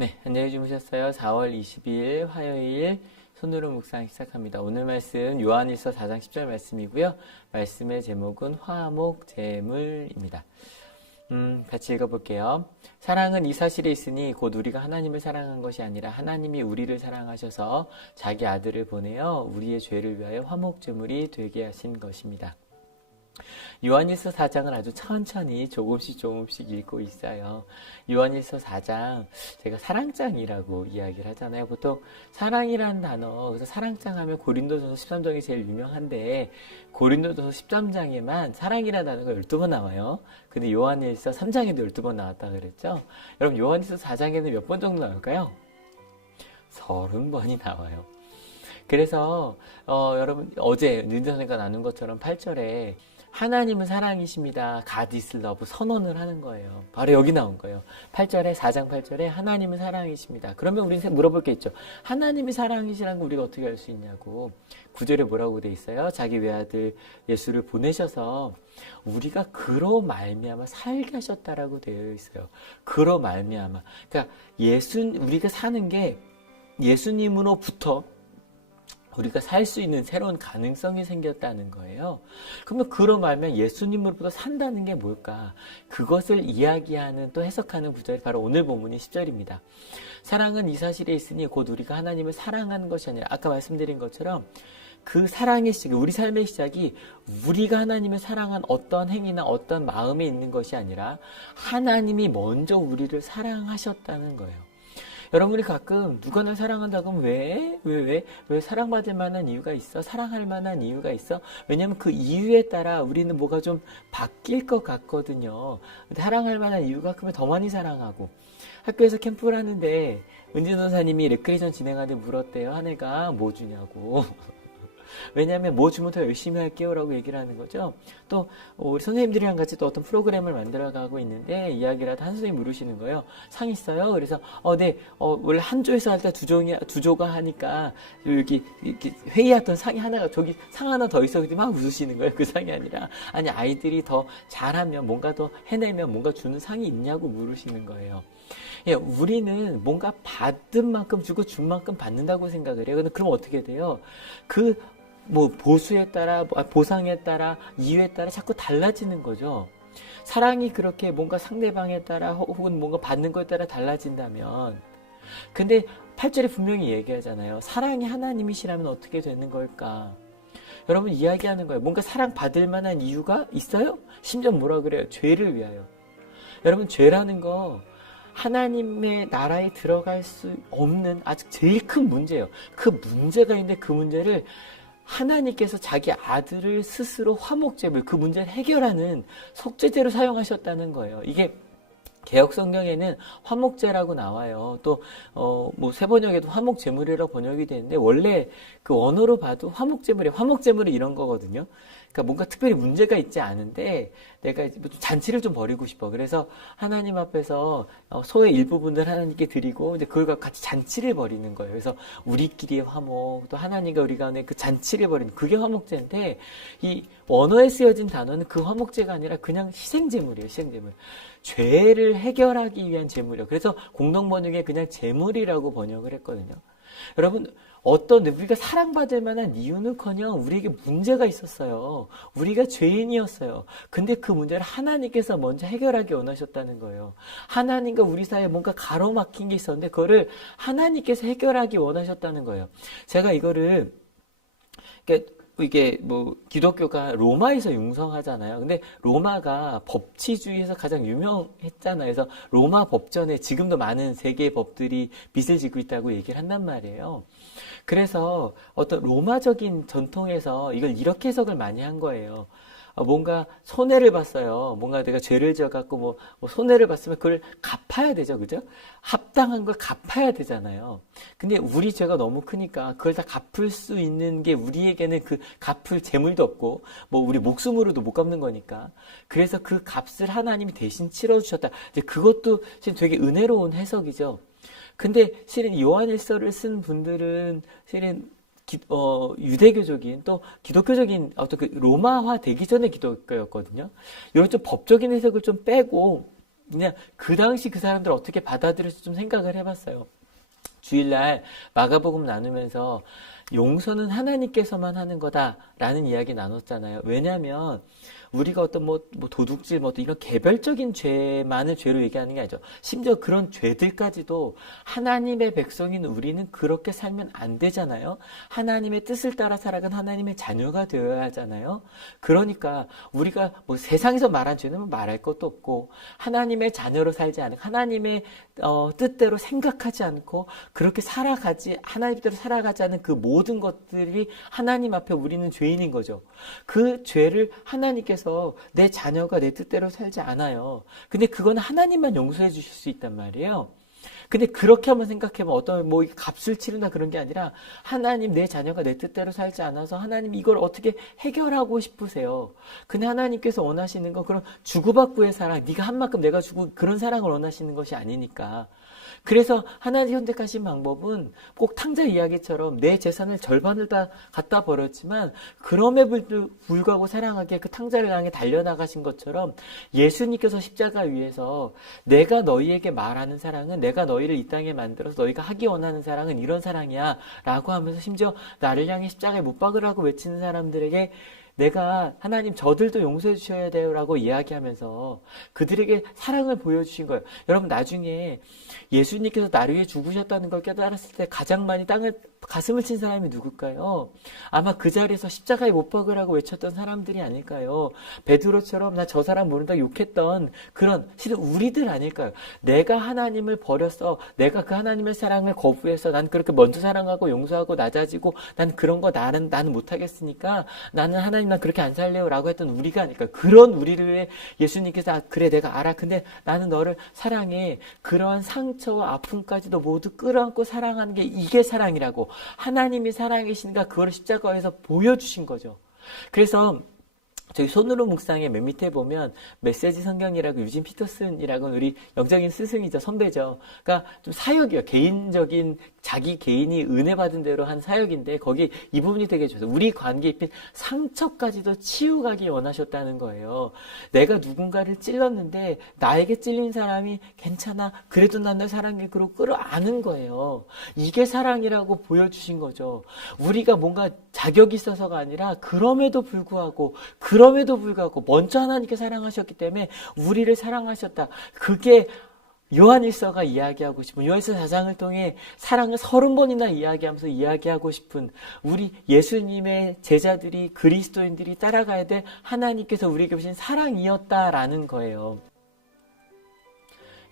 네, 안녕히 주무셨어요. 4월 22일 화요일 손으로 묵상 시작합니다. 오늘 말씀 요한일서 4장 10절 말씀이고요. 말씀의 제목은 화목제물입니다. 같이 읽어볼게요. 사랑은 이 사실에 있으니 곧 우리가 하나님을 사랑한 것이 아니라 하나님이 우리를 사랑하셔서 자기 아들을 보내어 우리의 죄를 위하여 화목제물이 되게 하신 것입니다. 요한일서 4장을 아주 천천히 조금씩 읽고 있어요. 요한일서 4장 제가 사랑장이라고 이야기를 하잖아요. 보통 사랑이라는 단어, 그래서 사랑장 하면 고린도전서 13장이 제일 유명한데 고린도전서 13장에만 사랑이라는 단어가 12번 나와요. 근데 요한일서 3장에도 12번 나왔다 그랬죠. 여러분 요한일서 4장에는 몇 번 정도 나올까요? 30번이 나와요. 그래서 여러분 어제 윤재 선생님과 나눈 것처럼 8절에 하나님은 사랑이십니다. God is love 선언을 하는 거예요. 바로 여기 나온 거예요. 8절에 4장 8절에 하나님은 사랑이십니다. 그러면 우리는 물어볼 게 있죠. 하나님이 사랑이시라는 거 우리가 어떻게 알 수 있냐고. 9절에 뭐라고 돼 있어요? 자기 외아들 예수를 보내셔서 우리가 그로 말미암아 살게 하셨다라고 되어 있어요. 그로 말미암아. 그러니까 우리가 사는 게 예수님으로부터 우리가 살 수 있는 새로운 가능성이 생겼다는 거예요. 그러면 그로 말하면 예수님으로부터 산다는 게 뭘까? 그것을 이야기하는 또 해석하는 구절이 바로 오늘 본문이 10절입니다. 사랑은 이 사실에 있으니 곧 우리가 하나님을 사랑하는 것이 아니라 아까 말씀드린 것처럼 그 사랑의 시작, 우리 삶의 시작이 우리가 하나님을 사랑한 어떤 행위나 어떤 마음에 있는 것이 아니라 하나님이 먼저 우리를 사랑하셨다는 거예요. 여러분이 가끔 누가 날 사랑한다고 하면 왜 사랑받을 만한 이유가 있어? 사랑할 만한 이유가 있어? 왜냐면 그 이유에 따라 우리는 뭐가 좀 바뀔 것 같거든요. 사랑할 만한 이유가 크면 더 많이 사랑하고. 학교에서 캠프를 하는데 은진 선사님이 레크레이션 진행하는데 물었대요. 한 애가 뭐 주냐고. 왜냐하면 뭐 주면 더 열심히 할게요 라고 얘기를 하는 거죠. 또 우리 선생님들이랑 같이 또 어떤 프로그램을 만들어가고 있는데 이야기를 하다 한 선생님이 물으시는 거예요. 상 있어요? 그래서 네 원래 한 조에서 할 때 두 조가 하니까 이렇게 회의했던 상이 하나가 저기 상 하나 더 있어. 막 웃으시는 거예요. 그 상이 아니라 아니 아이들이 더 잘하면 뭔가 더 해내면 뭔가 주는 상이 있냐고 물으시는 거예요. 예, 우리는 뭔가 받은 만큼 주고 준 만큼 받는다고 생각을 해요. 근데 그럼 어떻게 돼요? 보수에 따라, 보상에 따라, 이유에 따라 자꾸 달라지는 거죠. 사랑이 그렇게 뭔가 상대방에 따라 혹은 뭔가 받는 것에 따라 달라진다면 근데 8절에 분명히 얘기하잖아요. 사랑이 하나님이시라면 어떻게 되는 걸까? 여러분 이야기하는 거예요. 뭔가 사랑받을 만한 이유가 있어요? 심지어 뭐라 그래요? 죄를 위하여. 여러분 죄라는 거 하나님의 나라에 들어갈 수 없는 아직 제일 큰 문제예요. 그 문제가 있는데 그 문제를 하나님께서 자기 아들을 스스로 화목제물 그 문제를 해결하는 속죄제로 사용하셨다는 거예요. 이게 개역 성경에는 화목제라고 나와요. 또 세번역에도 화목제물이라고 번역이 되는데 원래 그 원어로 봐도 화목제물이 이런 거거든요. 그러니까 뭔가 특별히 문제가 있지 않은데 내가 잔치를 좀 벌이고 싶어. 그래서 하나님 앞에서 소의 일부분을 하나님께 드리고 이제 그걸과 같이 잔치를 벌이는 거예요. 그래서 우리끼리의 화목, 또 하나님과 우리 간에 그 잔치를 벌이는 그게 화목제인데 이 원어에 쓰여진 단어는 그 화목제가 아니라 그냥 희생제물이에요. 희생제물. 죄를 해결하기 위한 제물이에요. 그래서 공동번역에 그냥 제물이라고 번역을 했거든요. 여러분 우리가 사랑받을 만한 이유는커녕 우리에게 문제가 있었어요. 우리가 죄인이었어요. 근데 그 문제를 하나님께서 먼저 해결하기 원하셨다는 거예요. 하나님과 우리 사이에 뭔가 가로막힌 게 있었는데 그거를 하나님께서 해결하기 원하셨다는 거예요. 제가 이거를 이게 기독교가 로마에서 융성하잖아요. 근데 로마가 법치주의에서 가장 유명했잖아요. 그래서 로마 법전에 지금도 많은 세계의 법들이 빚을 지고 있다고 얘기를 한단 말이에요. 그래서 어떤 로마적인 전통에서 이걸 이렇게 해석을 많이 한 거예요. 뭔가 손해를 봤어요. 뭔가 내가 죄를 지어갖고 손해를 봤으면 그걸 갚아야 되죠. 그죠? 합당한 걸 갚아야 되잖아요. 근데 우리 죄가 너무 크니까 그걸 다 갚을 수 있는 게 우리에게는 그 갚을 재물도 없고 우리 목숨으로도 못 갚는 거니까. 그래서 그 값을 하나님이 대신 치러주셨다. 이제 그것도 지금 되게 은혜로운 해석이죠. 근데 실은 요한일서를 쓴 분들은 실은 유대교적인 또 기독교적인 어떤 그 로마화 되기 전의 기독교였거든요. 이런 좀 법적인 해석을 좀 빼고 그냥 그 당시 그 사람들 어떻게 받아들일지 좀 생각을 해봤어요. 주일날 마가복음 나누면서 용서는 하나님께서만 하는 거다라는 이야기 나눴잖아요. 왜냐하면 우리가 어떤 뭐 도둑질 이런 개별적인 죄만을 죄로 얘기하는 게 아니죠. 심지어 그런 죄들까지도 하나님의 백성인 우리는 그렇게 살면 안 되잖아요. 하나님의 뜻을 따라 살아간 하나님의 자녀가 되어야 하잖아요. 그러니까 우리가 뭐 세상에서 말한 죄는 말할 것도 없고 하나님의 자녀로 살지 않고 하나님의 뜻대로 생각하지 않고 그렇게 하나님대로 살아가지 않은 그 모든 것들이 하나님 앞에 우리는 죄인인 거죠. 그 죄를 하나님께서 내 자녀가 내 뜻대로 살지 않아요. 근데 그건 하나님만 용서해 주실 수 있단 말이에요. 근데 그렇게 한번 생각해보면 어떤 값을 치른다 그런 게 아니라 하나님 내 자녀가 내 뜻대로 살지 않아서 하나님 이걸 어떻게 해결하고 싶으세요. 근데 하나님께서 원하시는 건 그런 주고받고의 사랑, 네가 한 만큼 내가 주고 그런 사랑을 원하시는 것이 아니니까. 그래서 하나님 선택하신 방법은 꼭 탕자 이야기처럼 내 재산을 절반을 다 갖다 버렸지만 그럼에 불구하고 사랑하게 그 탕자를 향해 달려나가신 것처럼 예수님께서 십자가 위에서 내가 너희에게 말하는 사랑은 내가 너희를 이 땅에 만들어서 너희가 하기 원하는 사랑은 이런 사랑이야 라고 하면서 심지어 나를 향해 십자가에 못 박으라고 외치는 사람들에게 내가 하나님 저들도 용서해 주셔야 돼요 라고 이야기하면서 그들에게 사랑을 보여주신 거예요. 여러분 나중에 예수님께서 나를 위해 죽으셨다는 걸 깨달았을 때 가장 많이 가슴을 친 사람이 누굴까요? 아마 그 자리에서 십자가에 못 박으라고 외쳤던 사람들이 아닐까요? 베드로처럼 나 저 사람 모른다 욕했던 그런 실은 우리들 아닐까요? 내가 하나님을 버렸어. 내가 그 하나님의 사랑을 거부해서 난 그렇게 먼저 사랑하고 용서하고 낮아지고 난 그런 거 나는 못하겠으니까 나는 하나님 난 그렇게 안 살래요 라고 했던 우리가 아닐까요? 그런 우리를 위해 예수님께서 그래 내가 알아. 근데 나는 너를 사랑해. 그러한 상처와 아픔까지도 모두 끌어안고 사랑하는 게 이게 사랑이라고. 하나님이 사랑이신가 그걸 십자가에서 보여주신 거죠. 그래서 저희 손으로 묵상의 맨 밑에 보면 메시지 성경이라고 유진 피터슨이라고 우리 영적인 스승이죠. 선배죠. 그러니까 좀 사역이요. 개인적인 자기 개인이 은혜 받은 대로 한 사역인데 거기 이 부분이 되게 좋아요. 우리 관계에 입힌 상처까지도 치유가기 원하셨다는 거예요. 내가 누군가를 찔렀는데 나에게 찔린 사람이 괜찮아. 그래도 난 널 사랑해. 그러고 끌어안은 거예요. 이게 사랑이라고 보여주신 거죠. 우리가 뭔가 자격이 있어서가 아니라 그럼에도 불구하고 먼저 하나님께 사랑하셨기 때문에 우리를 사랑하셨다. 그게 요한일서가 이야기하고 싶은 요한일서 4장을 통해 사랑을 30번이나 이야기하고 싶은 우리 예수님의 제자들이 그리스도인들이 따라가야 될 하나님께서 우리에게 주신 사랑이었다라는 거예요.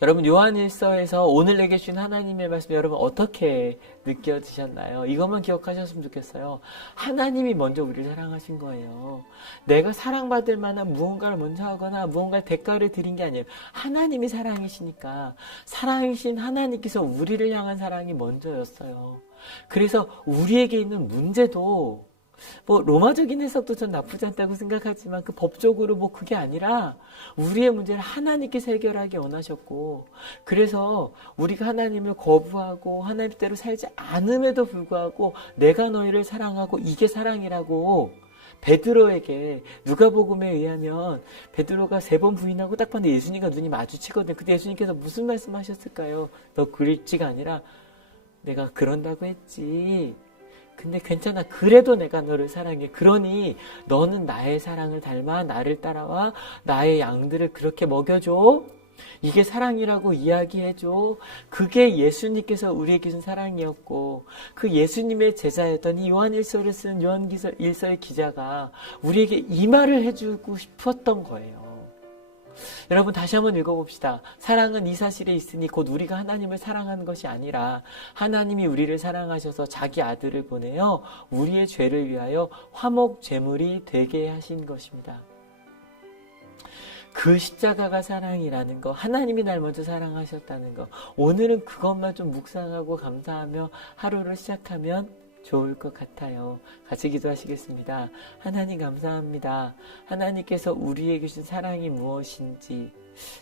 여러분 요한일서에서 오늘 내게 주신 하나님의 말씀 여러분 어떻게 느껴지셨나요? 이것만 기억하셨으면 좋겠어요. 하나님이 먼저 우리를 사랑하신 거예요. 내가 사랑받을 만한 무언가를 먼저 하거나 무언가의 대가를 드린 게 아니에요. 하나님이 사랑이시니까 사랑이신 하나님께서 우리를 향한 사랑이 먼저였어요. 그래서 우리에게 있는 문제도 로마적인 해석도 전 나쁘지 않다고 생각하지만 그 법적으로 그게 아니라 우리의 문제를 하나님께서 해결하기 원하셨고 그래서 우리가 하나님을 거부하고 하나님대로 살지 않음에도 불구하고 내가 너희를 사랑하고 이게 사랑이라고 베드로에게 누가복음에 의하면 베드로가 3번 부인하고 딱 봤는데 예수님과 눈이 마주치거든요. 그때 예수님께서 무슨 말씀하셨을까요? 너 그릴지가 아니라 내가 그런다고 했지. 근데 괜찮아. 그래도 내가 너를 사랑해. 그러니 너는 나의 사랑을 닮아 나를 따라와 나의 양들을 그렇게 먹여줘. 이게 사랑이라고 이야기해줘. 그게 예수님께서 우리에게 준 사랑이었고 그 예수님의 제자였던 이 요한일서를 쓴 요한일서의 기자가 우리에게 이 말을 해주고 싶었던 거예요. 여러분 다시 한번 읽어봅시다. 사랑은 이 사실에 있으니 곧 우리가 하나님을 사랑하는 것이 아니라 하나님이 우리를 사랑하셔서 자기 아들을 보내어 우리의 죄를 위하여 화목 제물이 되게 하신 것입니다. 그 십자가가 사랑이라는 거, 하나님이 날 먼저 사랑하셨다는 거, 오늘은 그것만 좀 묵상하고 감사하며 하루를 시작하면 좋을 것 같아요. 같이 기도하시겠습니다. 하나님 감사합니다. 하나님께서 우리에게 주신 사랑이 무엇인지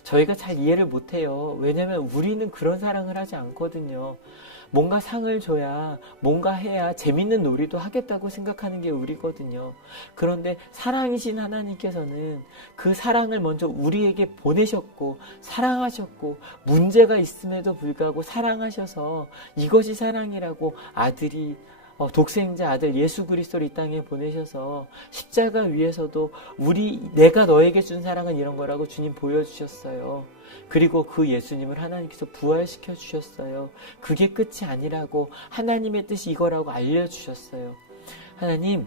저희가 잘 이해를 못해요. 왜냐하면 우리는 그런 사랑을 하지 않거든요. 뭔가 상을 줘야, 뭔가 해야 재밌는 놀이도 하겠다고 생각하는 게 우리거든요. 그런데 사랑이신 하나님께서는 그 사랑을 먼저 우리에게 보내셨고 사랑하셨고 문제가 있음에도 불구하고 사랑하셔서 이것이 사랑이라고 아들이 독생자 아들 예수 그리스도를 이 땅에 보내셔서 십자가 위에서도 내가 너에게 준 사랑은 이런 거라고 주님 보여주셨어요. 그리고 그 예수님을 하나님께서 부활시켜 주셨어요. 그게 끝이 아니라고 하나님의 뜻이 이거라고 알려주셨어요. 하나님,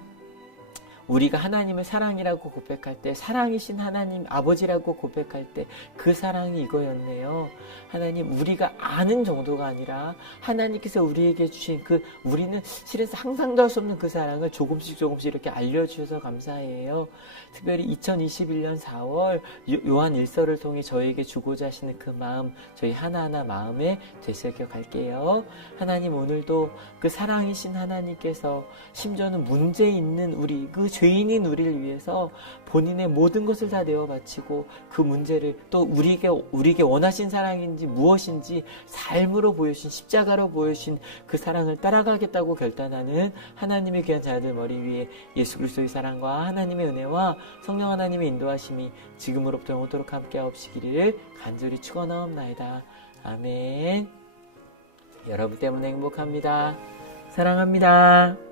우리가 하나님을 사랑이라고 고백할 때, 사랑이신 하나님 아버지라고 고백할 때 그 사랑이 이거였네요. 하나님, 우리가 아는 정도가 아니라 하나님께서 우리에게 주신 우리는 실은 상상도 할 수 없는 그 사랑을 조금씩 이렇게 알려주셔서 감사해요. 특별히 2021년 4월 요한 1서를 통해 저에게 주고자 하시는 그 마음, 저희 하나하나 마음에 되새겨갈게요. 하나님, 오늘도 그 사랑이신 하나님께서 심지어는 문제 있는 우리, 그 죄인인 우리를 위해서 본인의 모든 것을 다 내어 바치고 그 문제를 또 우리에게 원하신 사랑인지 무엇인지 삶으로 보여주신, 십자가로 보여주신 그 사랑을 따라가겠다고 결단하는 하나님의 귀한 자녀들 머리 위에 예수 그리스도의 사랑과 하나님의 은혜와 성령 하나님의 인도하심이 지금으로부터 영원토록 함께 하옵시기를 간절히 축원하옵나이다. 아멘. 여러분 때문에 행복합니다. 사랑합니다.